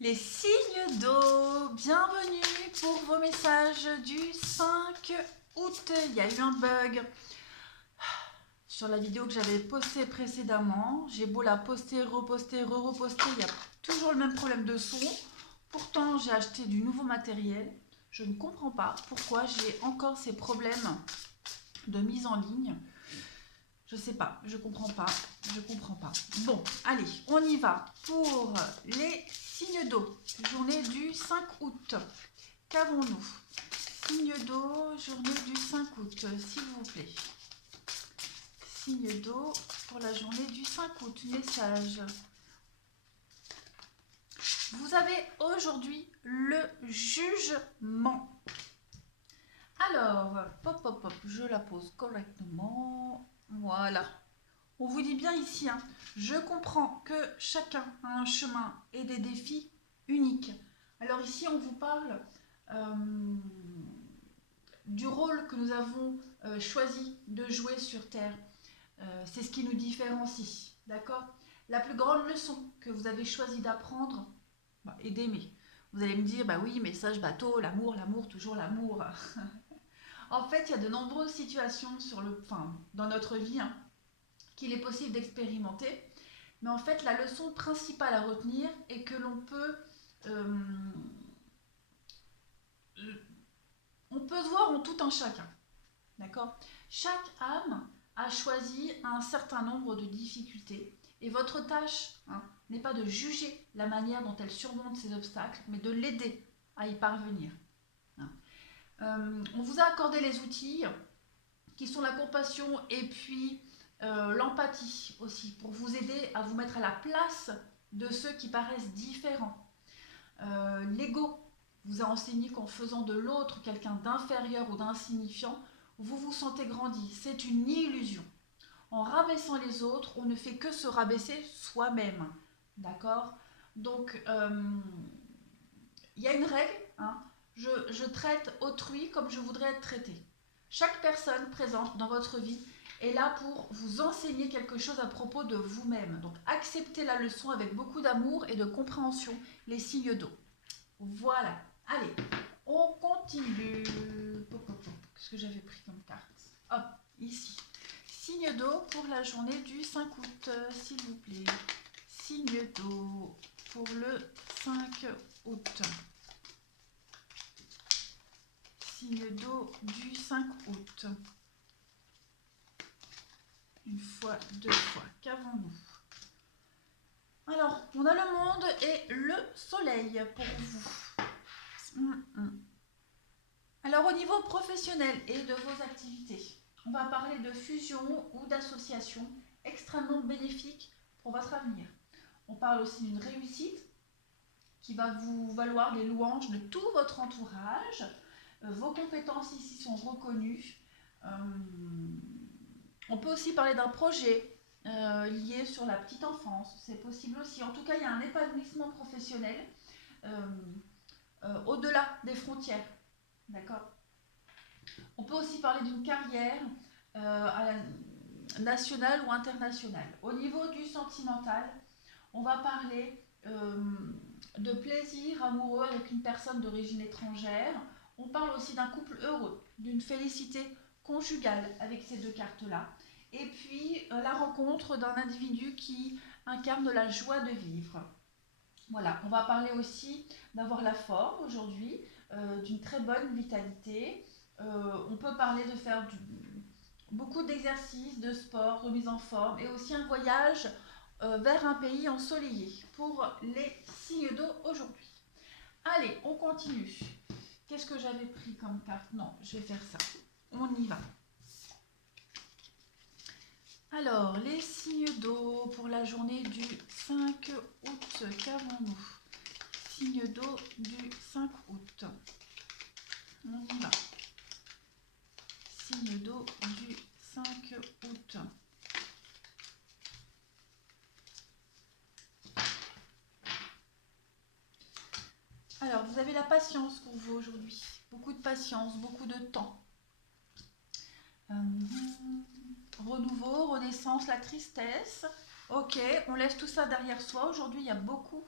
Les signes d'eau, bienvenue pour vos messages du 5 août. Il y a eu un bug sur la vidéo que j'avais postée précédemment. J'ai beau la poster, reposter, re-reposter, il y a toujours le même problème de son. Pourtant, j'ai acheté du nouveau matériel. Je ne comprends pas pourquoi j'ai encore ces problèmes de mise en ligne. Je sais pas, je comprends pas, je comprends pas. Bon, allez, on y va pour les signes d'eau. Journée du 5 août. Qu'avons-nous? Signe d'eau, journée du 5 août, s'il vous plaît. Signe d'eau pour la journée du 5 août. Message. Vous avez aujourd'hui le jugement. Alors, pop, pop, pop, je la pose correctement. Voilà. On vous dit bien ici, hein, je comprends que chacun a un chemin et des défis uniques. Alors ici, on vous parle du rôle que nous avons choisi de jouer sur Terre. C'est ce qui nous différencie, d'accord? La plus grande leçon que vous avez choisi d'apprendre et d'aimer. Vous allez me dire, bah oui, message bateau, l'amour, l'amour, toujours l'amour. En fait, il y a de nombreuses situations dans notre vie, hein, qu'il est possible d'expérimenter. Mais en fait, la leçon principale à retenir est que euh, on peut se voir en tout un chacun, d'accord? Chaque âme a choisi un certain nombre de difficultés et votre tâche, hein, n'est pas de juger la manière dont elle surmonte ces obstacles, mais de l'aider à y parvenir. Hein. On vous a accordé les outils qui sont la compassion et puis l'empathie aussi, pour vous aider à vous mettre à la place de ceux qui paraissent différents. L'ego vous a enseigné qu'en faisant de l'autre quelqu'un d'inférieur ou d'insignifiant, vous vous sentez grandi. C'est une illusion. En rabaissant les autres, on ne fait que se rabaisser soi-même. D'accord? Donc, il y a une règle, hein, je traite autrui comme je voudrais être traité. Chaque personne présente dans votre vie est là pour vous enseigner quelque chose à propos de vous-même. Donc acceptez la leçon avec beaucoup d'amour et de compréhension, les signes d'eau. Voilà. Allez, on continue. Qu'est-ce que j'avais pris comme carte? Hop, ici. Signe d'eau pour la journée du 5 août, s'il vous plaît. Signe d'eau pour le 5 août. Signe d'eau du 5 août. Une fois, deux fois. Qu'avons-nous? Alors, on a le monde et le soleil pour vous. Alors, au niveau professionnel et de vos activités, on va parler de fusion ou d'association extrêmement bénéfique pour votre avenir. On parle aussi d'une réussite qui va vous valoir des louanges de tout votre entourage. Vos compétences ici sont reconnues. On peut aussi parler d'un projet lié sur la petite enfance. C'est possible aussi. En tout cas, il y a un épanouissement professionnel au-delà des frontières. D'accord? On peut aussi parler d'une carrière nationale ou internationale. Au niveau du sentimental, on va parler de plaisir amoureux avec une personne d'origine étrangère. On parle aussi d'un couple heureux, d'une félicité conjugale avec ces deux cartes-là. Et puis la rencontre d'un individu qui incarne la joie de vivre. Voilà, on va parler aussi d'avoir la forme aujourd'hui, d'une très bonne vitalité. On peut parler de faire beaucoup d'exercices, de sport, remise en forme et aussi un voyage vers un pays ensoleillé pour les signes d'eau aujourd'hui. Allez, on continue. Qu'est-ce que j'avais pris comme carte? Non, je vais faire ça. On y va. Alors, les signes d'eau pour la journée du 5 août, qu'avons-nous? Signe d'eau du 5 août. On y va. Signe d'eau du 5 août. Alors, vous avez la patience pour vous aujourd'hui. Beaucoup de patience, beaucoup de temps. Renouveau, renaissance, la tristesse. Ok, on laisse tout ça derrière soi. Aujourd'hui, il y a beaucoup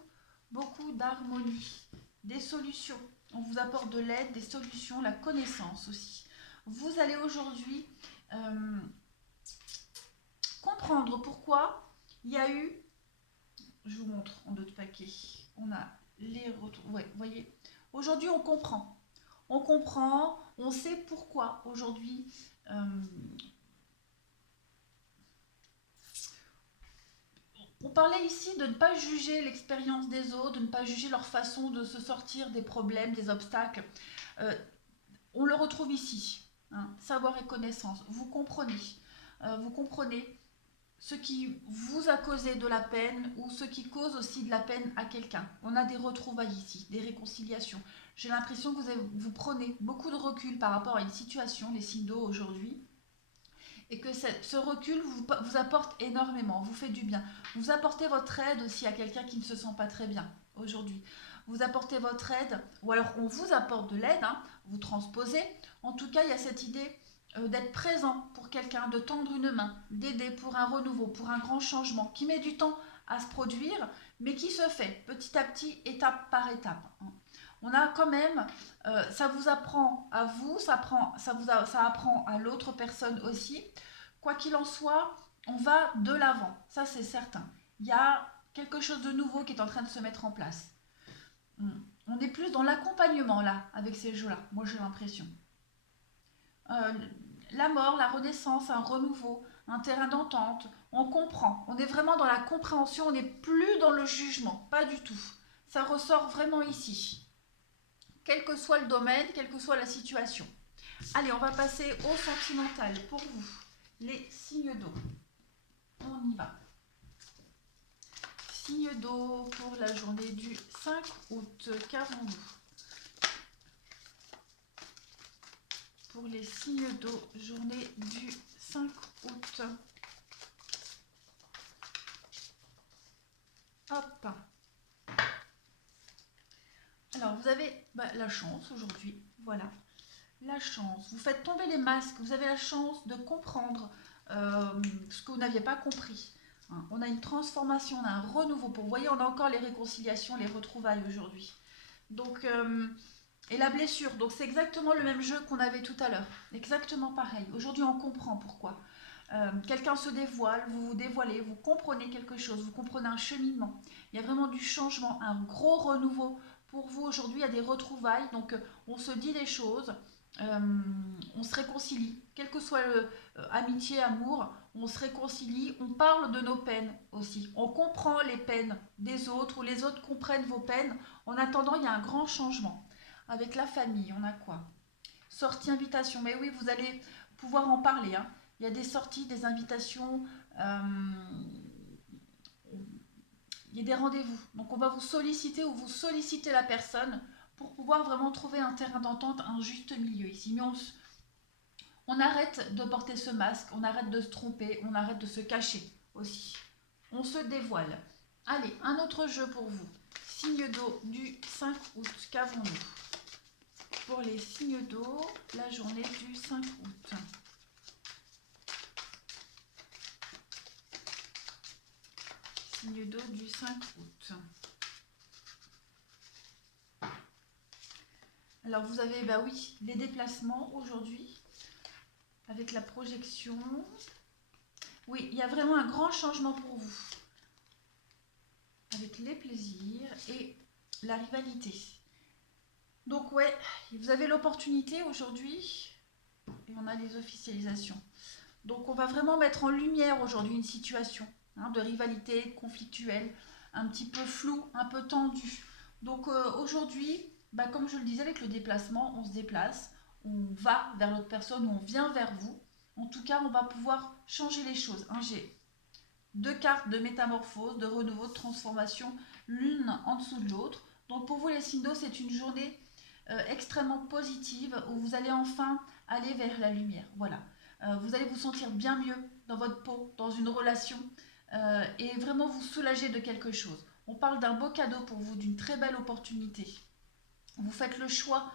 beaucoup d'harmonie, des solutions. On vous apporte de l'aide, des solutions, la connaissance aussi. Vous allez aujourd'hui comprendre pourquoi il y a eu, je vous montre en d'autres paquets, on a les retours, ouais, vous voyez, aujourd'hui on comprend, on sait pourquoi aujourd'hui on parlait ici de ne pas juger l'expérience des autres, de ne pas juger leur façon de se sortir des problèmes, des obstacles. On le retrouve ici, hein, savoir et connaissance. Vous comprenez ce qui vous a causé de la peine ou ce qui cause aussi de la peine à quelqu'un. On a des retrouvailles ici, des réconciliations. J'ai l'impression que vous prenez beaucoup de recul par rapport à une situation, les signes d'eau aujourd'hui, et que ce recul vous apporte énormément, vous fait du bien. Vous apportez votre aide aussi à quelqu'un qui ne se sent pas très bien aujourd'hui. Vous apportez votre aide, ou alors on vous apporte de l'aide, hein, vous transposez. En tout cas, il y a cette idée d'être présent pour quelqu'un, de tendre une main, d'aider pour un renouveau, pour un grand changement, qui met du temps à se produire, mais qui se fait petit à petit, étape par étape. On a quand même, ça vous apprend à vous, ça apprend à l'autre personne aussi. Quoi qu'il en soit, on va de l'avant, ça c'est certain. Il y a quelque chose de nouveau qui est en train de se mettre en place. On est plus dans l'accompagnement là, avec ces jeux-là, moi j'ai l'impression. La mort, la renaissance, un renouveau, un terrain d'entente, on comprend. On est vraiment dans la compréhension, on n'est plus dans le jugement, pas du tout. Ça ressort vraiment ici. Quel que soit le domaine, quelle que soit la situation. Allez, on va passer au sentimental pour vous. Les signes d'eau. On y va. Signes d'eau pour la journée du 5 août. Qu'avons-nous? Pour les signes d'eau, journée du 5 août. Hop. Alors, vous avez la chance aujourd'hui. Voilà. La chance. Vous faites tomber les masques. Vous avez la chance de comprendre ce que vous n'aviez pas compris. Hein, on a une transformation, on a un renouveau. Vous voyez, on a encore les réconciliations, les retrouvailles aujourd'hui. Donc, et la blessure. Donc, c'est exactement le même jeu qu'on avait tout à l'heure. Exactement pareil. Aujourd'hui, on comprend pourquoi. Quelqu'un se dévoile, vous vous dévoilez, vous comprenez quelque chose, vous comprenez un cheminement. Il y a vraiment du changement, un gros renouveau pour vous aujourd'hui. Il y a des retrouvailles, donc on se dit des choses, on se réconcilie, quel que soit amitié, amour, on se réconcilie, on parle de nos peines aussi. On comprend les peines des autres ou les autres comprennent vos peines. En attendant, il y a un grand changement. Avec la famille, on a quoi? Sortie, invitation, mais oui, vous allez pouvoir en parler, hein. Il y a des sorties, des invitations, il y a des rendez-vous. Donc on va vous solliciter ou vous solliciter la personne pour pouvoir vraiment trouver un terrain d'entente, un juste milieu ici. Mais on arrête de porter ce masque, on arrête de se tromper, on arrête de se cacher aussi. On se dévoile. Allez, un autre jeu pour vous. Signe d'eau du 5 août, qu'avons-nous? Pour les signes d'eau, la journée du 5 août. Signe d'eau du 5 août. Alors vous avez, bah oui, les déplacements aujourd'hui, avec la projection. Oui, il y a vraiment un grand changement pour vous. Avec les plaisirs et la rivalité. Donc ouais, vous avez l'opportunité aujourd'hui, et on a les officialisations. Donc on va vraiment mettre en lumière aujourd'hui une situation de rivalité conflictuelle, un petit peu floue, un peu tendue. Donc aujourd'hui, comme je le disais avec le déplacement, on se déplace, on va vers l'autre personne ou on vient vers vous. En tout cas, on va pouvoir changer les choses. J'ai deux cartes de métamorphose, de renouveau, de transformation, l'une en dessous de l'autre. Donc pour vous les signes d'eau, c'est une journée extrêmement positive où vous allez enfin aller vers la lumière. Voilà. Vous allez vous sentir bien mieux dans votre peau, dans une relation et vraiment vous soulager de quelque chose. On parle d'un beau cadeau pour vous, d'une très belle opportunité. Vous faites le choix,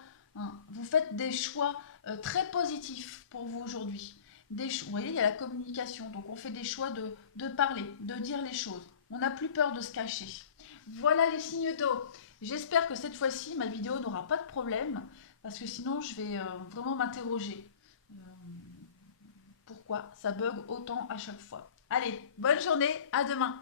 vous faites des choix très positifs pour vous aujourd'hui. Vous voyez, il y a la communication, donc on fait des choix de parler, de dire les choses. On n'a plus peur de se cacher. Voilà les signes d'eau. J'espère que cette fois-ci, ma vidéo n'aura pas de problème, parce que sinon, je vais vraiment m'interroger. Pourquoi ça bug autant à chaque fois? Allez, bonne journée, à demain!